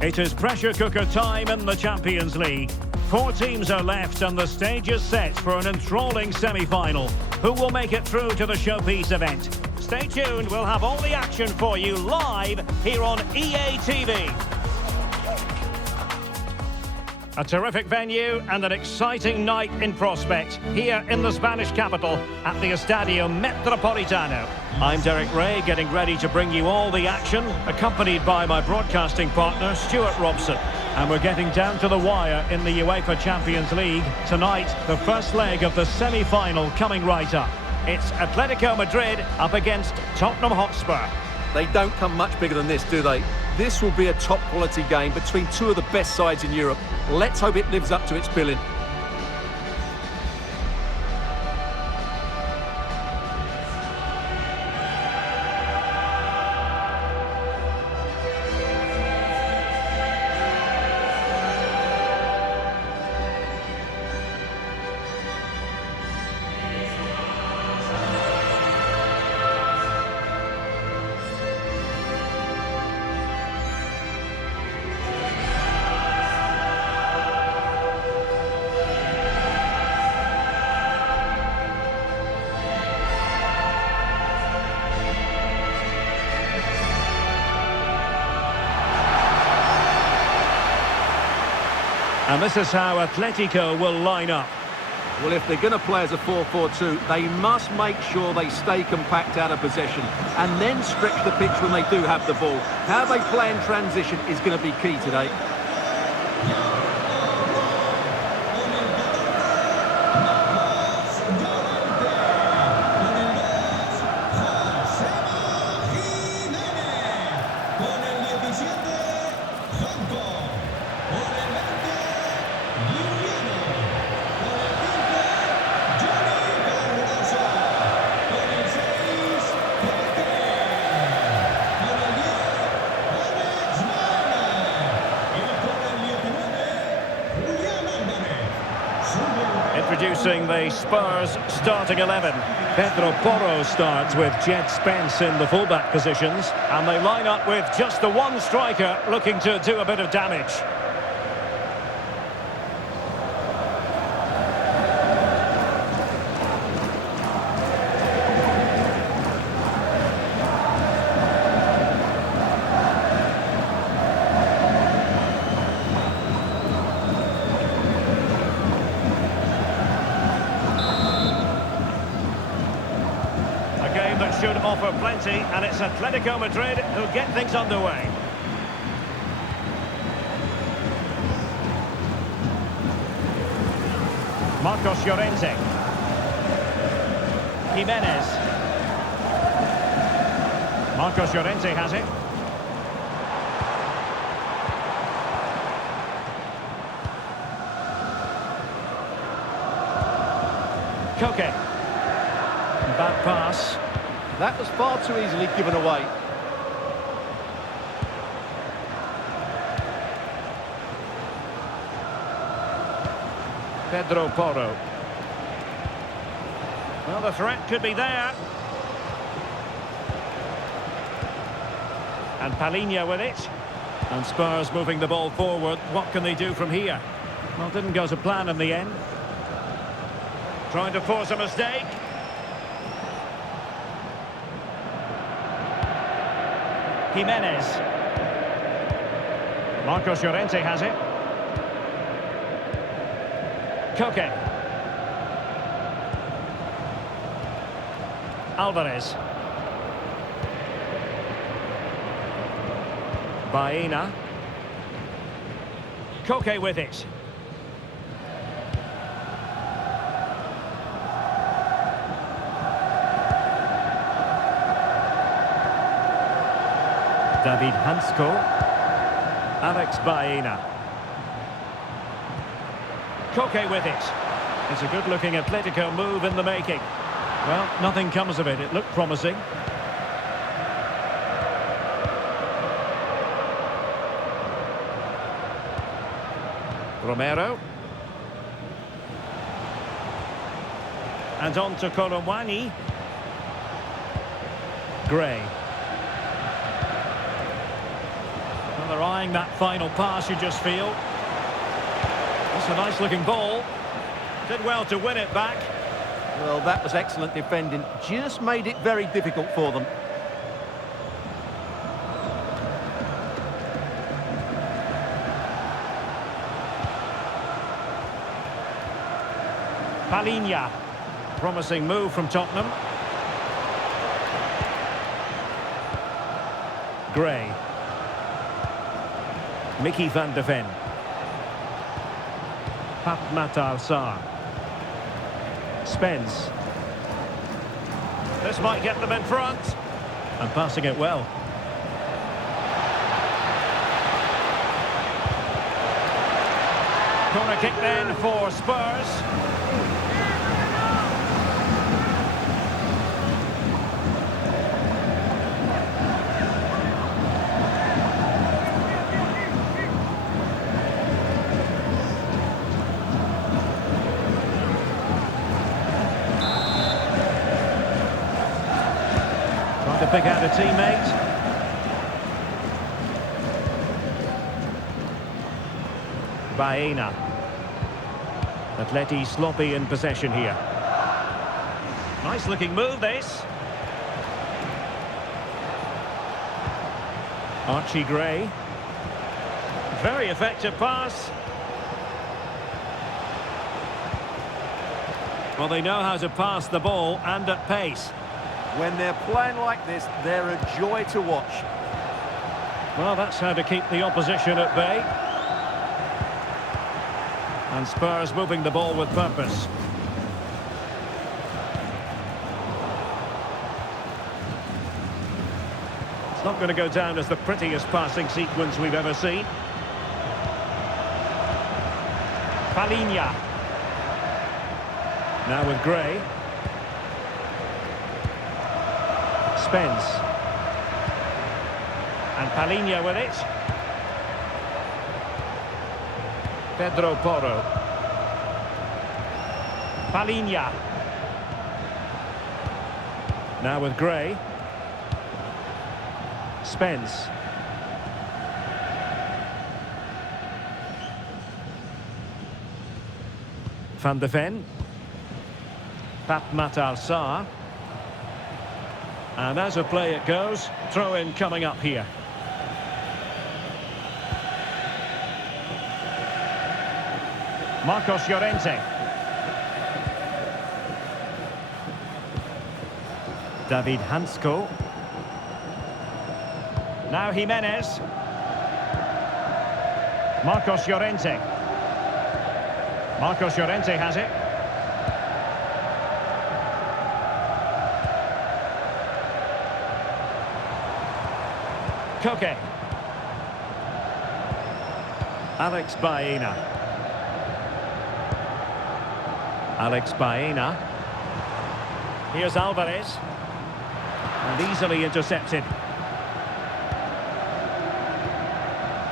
It is pressure cooker time in the Champions League. 4 teams are left and the stage is set for an enthralling semi-final. Who will make it through to the showpiece event? Stay tuned, we'll have all the action for you live here on EA TV. A terrific venue and an exciting night in prospect here in the Spanish capital at the Estadio Metropolitano. I'm Derek Ray, getting ready to bring you all the action, accompanied by my broadcasting partner, Stuart Robson. And we're getting down to the wire in the UEFA Champions League. Tonight, the first leg of the semi-final coming right up. It's Atletico Madrid up against Tottenham Hotspur. They don't come much bigger than this, do they? This will be a top-quality game between two of the best sides in Europe. Let's hope it lives up to its billing. And this is how Atletico will line up. Well, if they're going to play as a 4-4-2, they must make sure they stay compact out of possession and then stretch the pitch when they do have the ball. How they play in transition is going to be key today. Introducing the Spurs starting 11. Pedro Porro starts with Jed Spence in the fullback positions, and they line up with just the one striker looking to do a bit of damage. Should offer plenty, and it's Atletico Madrid who get things underway. Marcos Llorente. Jimenez. Marcos Llorente has it. Koke. Bad pass. That was far too easily given away. Pedro Porro. Well, the threat could be there. And Palhinha with it. And Spurs moving the ball forward. What can they do from here? Well, didn't go to plan in the end. Trying to force a mistake. Jimenez. Marcos Llorente has it. Koke. Alvarez. Baena. Koke with it. David Hansko. Alex Baena. Koke with it. It's a good-looking Atletico move in the making. Well, nothing comes of it. It looked promising. Romero. And on to Kolomwani. Gray. Well, they're eyeing that final pass, you just feel. That's a nice-looking ball. Did well to win it back. Well, that was excellent defending. Just made it very difficult for them. Palinha. Promising move from Tottenham. Gray. Mickey van de Ven. Matar Sarr. Spence. This might get them in front. And passing it well. Corner kick then for Spurs. To pick out a teammate. Baena. Atleti sloppy in possession here. Nice looking move this. Archie Gray. Very effective pass. Well, they know how to pass the ball and at pace. When they're playing like this, they're a joy to watch. Well, that's how to keep the opposition at bay. And Spurs moving the ball with purpose. It's not going to go down as the prettiest passing sequence we've ever seen. Palinha. Now with Gray. Spence. And Palinha with it. Pedro Porro. Palinha. Now with Gray. Spence. Van de Ven. Matar Sarr. And as a play it goes, throw-in coming up here. Marcos Llorente. David Hansko. Now Jimenez. Marcos Llorente. Marcos Llorente has it. Koke. Alex Baena. Alex Baena. Here's Alvarez. And easily intercepted.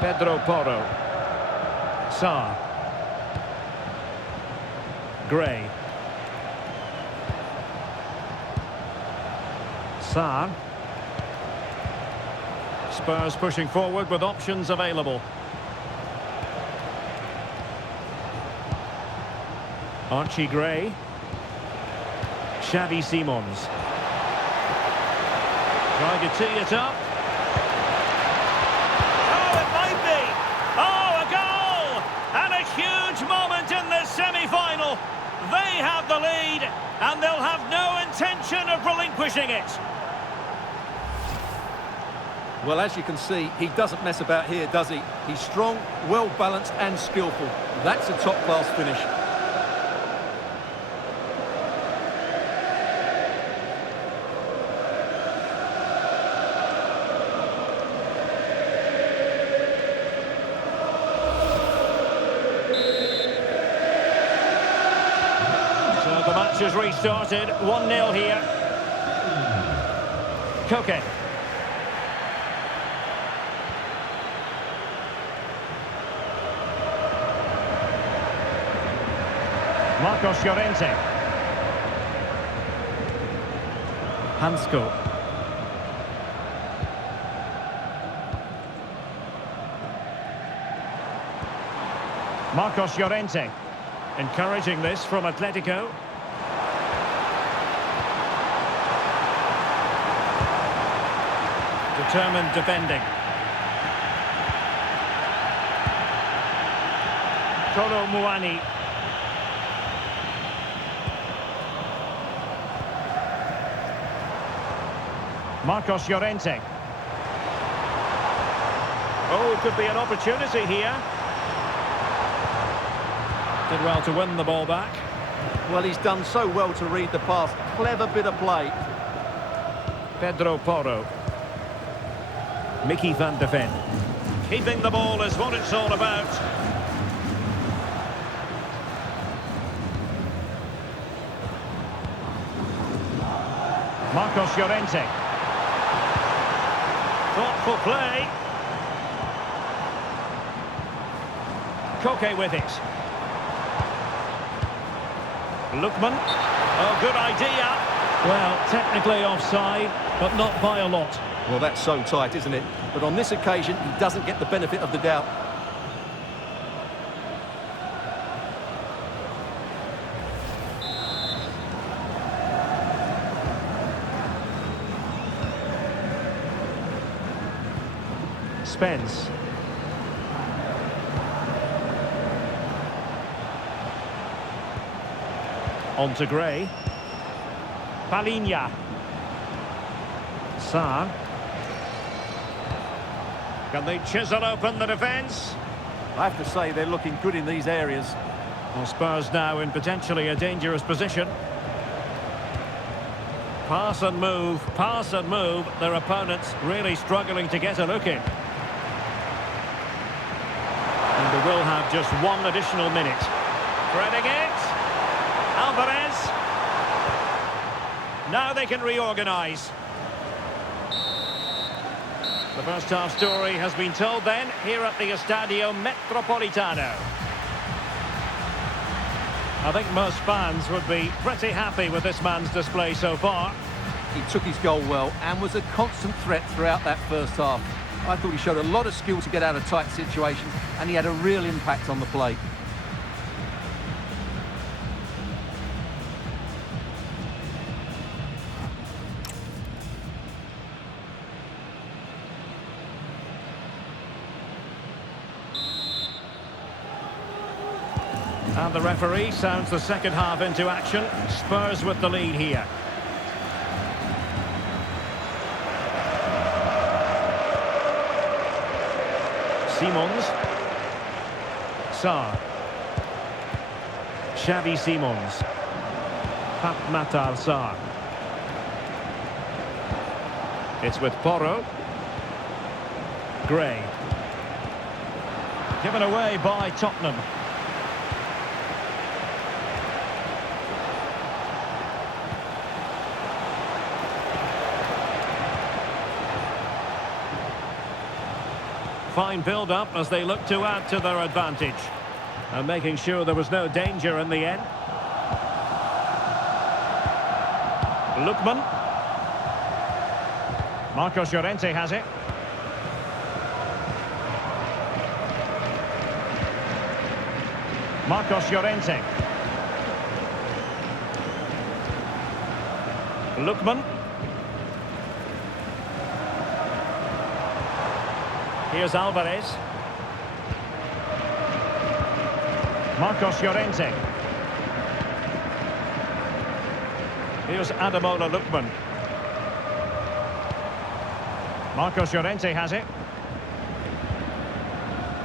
Pedro Porro. Sarr. Gray. Sarr. Spurs pushing forward with options available. Archie Gray. Xavi Simons. Trying to tee it up. Oh, it might be! Oh, a goal! And a huge moment in the semi-final. They have the lead, and they'll have no intention of relinquishing it. Well, as you can see, he doesn't mess about here, does he? He's strong, well-balanced and skillful. That's a top-class finish. So the match has restarted, 1-0 here. Koke. Marcos Llorente. Hansko. Marcos Llorente. Encouraging this from Atletico. Determined defending. Kolo Muani. Marcos Llorente. Oh, could be an opportunity here. Did well to win the ball back. Well, he's done so well to read the pass. Clever bit of play. Pedro Porro. Mickey van de Ven. Keeping the ball is what it's all about. Marcos Llorente. Thoughtful play. Koke with it. Lookman. Oh, good idea. Well, technically offside, but not by a lot. Well, that's so tight, isn't it? But on this occasion, he doesn't get the benefit of the doubt. Spence. On to Gray. Palinha. Sarr. Can they chisel open the defence? I have to say they're looking good in these areas. Well, Spurs now in potentially a dangerous position. Pass and move, pass and move. Their opponents really struggling to get a look in. And they will have just one additional minute. Threading it. Alvarez. Now they can reorganise. The first half story has been told then here at the Estadio Metropolitano. I think most fans would be pretty happy with this man's display so far. He took his goal well and was a constant threat throughout that first half. I thought he showed a lot of skill to get out of tight situations, and he had a real impact on the play. And the referee sounds the second half into action. Spurs with the lead here. Simons. Sarr. Xavi Simons. Pat Matar Sarr. It's with Porro. Gray. Given away by Tottenham. Fine build-up as they look to add to their advantage. And making sure there was no danger in the end. Lookman. Marcos Llorente has it. Marcos Llorente. Lookman. Here's Alvarez. Marcos Llorente. Here's Ademola Lookman. Marcos Llorente has it.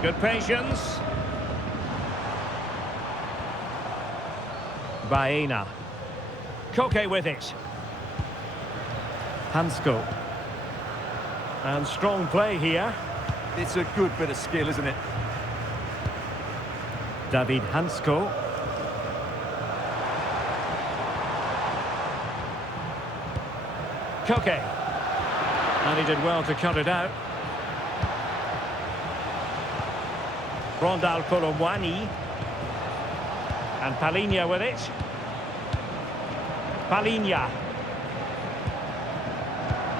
Good patience. Baena. Koke with it. Hansko. And strong play here. It's a good bit of skill, isn't it? David Hansko. Koke. And he did well to cut it out. Rondal Colomwani. And Palinha with it. Palinha.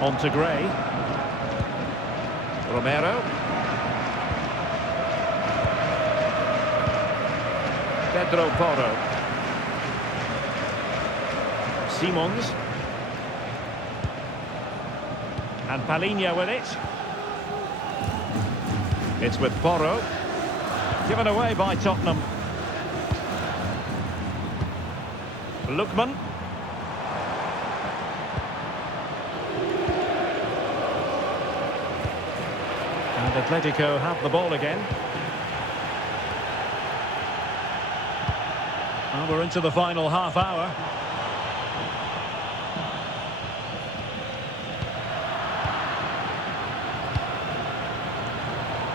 On to Gray. Romero. Pedro Porro. Simons. And Palhinha with it. It's with Porro. Given away by Tottenham. Lookman. And Atletico have the ball again. Well, we're into the final half hour.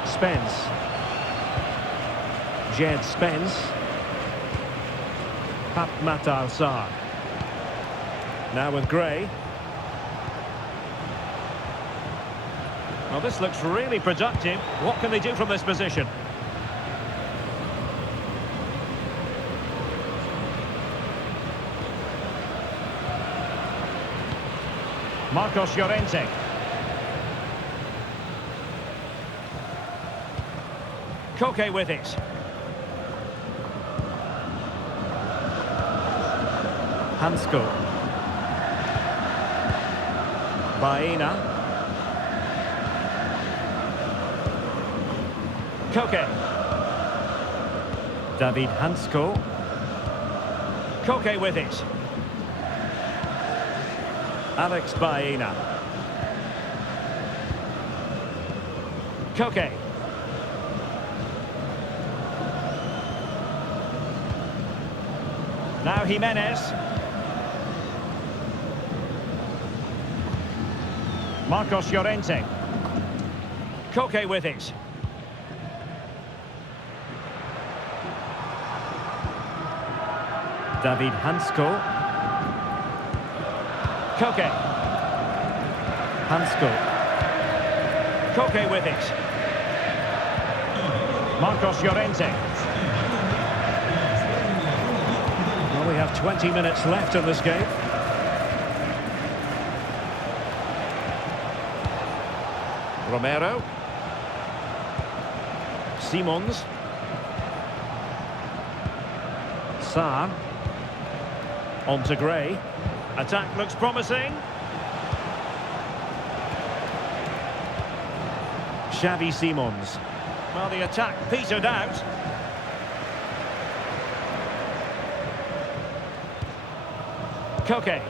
Spence. Jed Spence. Pat Matar-Sarr. Now with Gray. Well, this looks really productive. What can they do from this position? Marcos Llorente. Koke with it. Hansko. Baena. Koke. David Hansko. Koke with it. Alex Baena. Koke. Now Jimenez. Marcos Llorente. Koke with it. David Hansko. Koke. Hansko. Koke with it. Marcos Llorente. Well, we have 20 minutes left in this game. Romero. Simons. Sarr. On to Gray. Attack looks promising. Xavi Simons. Well, the attack petered out. Koke.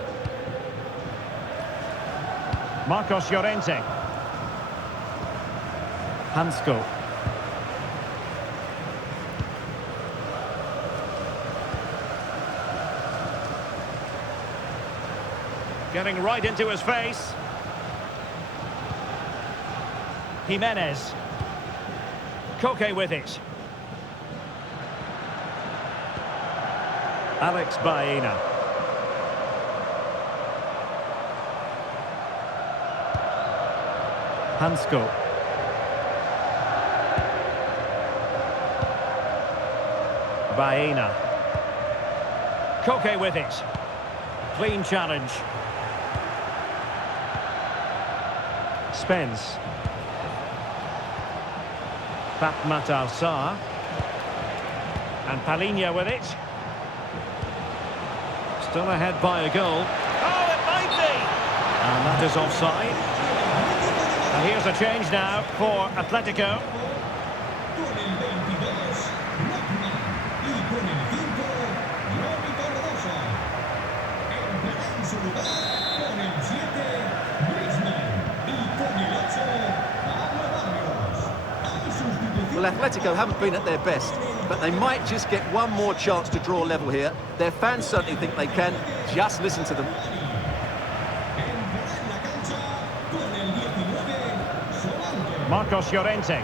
Marcos Llorente. Hansko. Getting right into his face. Jimenez. Koke with it. Alex Baena. Hansko. Baena. Koke with it. Clean challenge. Spence. Pat Matar-Sarr. And Palhinha with it. Still ahead by a goal. Oh, it might be! And that is offside. And here's a change now for Atletico. Well, Atletico haven't been at their best, but they might just get one more chance to draw level here. Their fans certainly think they can. Just listen to them. Marcos Llorente.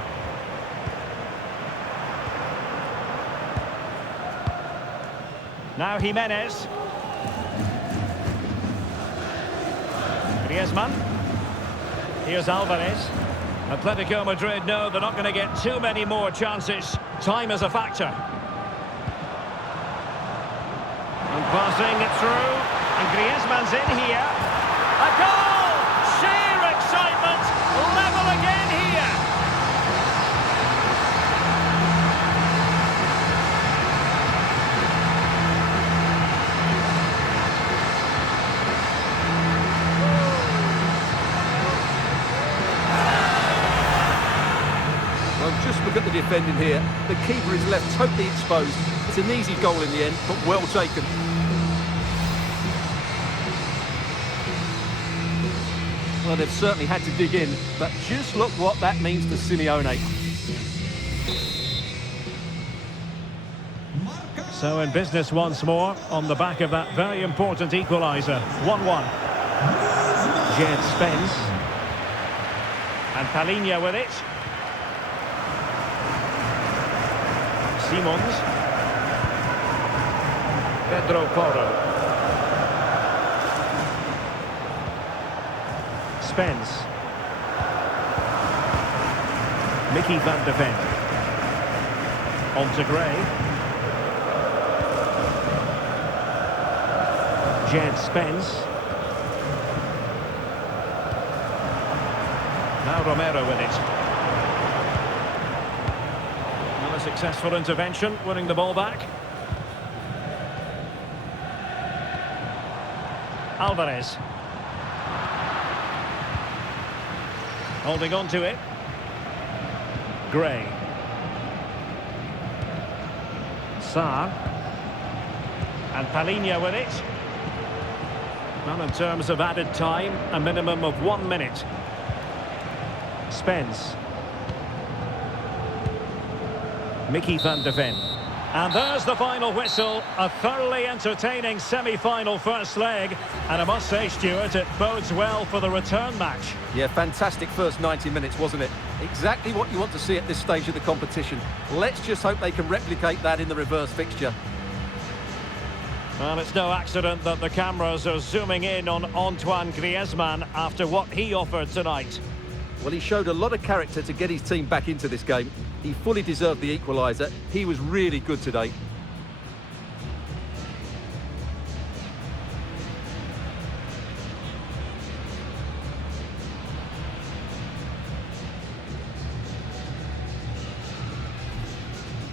Now Jimenez. Griezmann. Here's Alvarez. Atletico Madrid know they're not going to get too many more chances. Time is a factor. And passing it through. And Griezmann's in here. A goal! Sheer excitement! Level again here! Well, just look at the defending here. The keeper is left totally exposed. It's an easy goal in the end, but well taken. Well, they've certainly had to dig in, but just look what that means to Simeone. So in business once more, on the back of that very important equaliser. 1-1. Jed Spence. And Palhinha with it. Simons. Pedro Porro. Spence. Mickey van de Ven. On to Gray. Jed Spence. Now Romero with it. Well, a successful intervention, winning the ball back. Alvarez. Holding on to it. Gray. Sarr. And Palhinha with it. Well, in terms of added time, a minimum of 1 minute. Spence. Mickey van de Ven. And there's the final whistle. A thoroughly entertaining semi-final first leg. And I must say, Stuart, it bodes well for the return match. Yeah, fantastic first 90 minutes, wasn't it? Exactly what you want to see at this stage of the competition. Let's just hope they can replicate that in the reverse fixture. Well, it's no accident that the cameras are zooming in on Antoine Griezmann after what he offered tonight. Well, he showed a lot of character to get his team back into this game. He fully deserved the equaliser. He was really good today.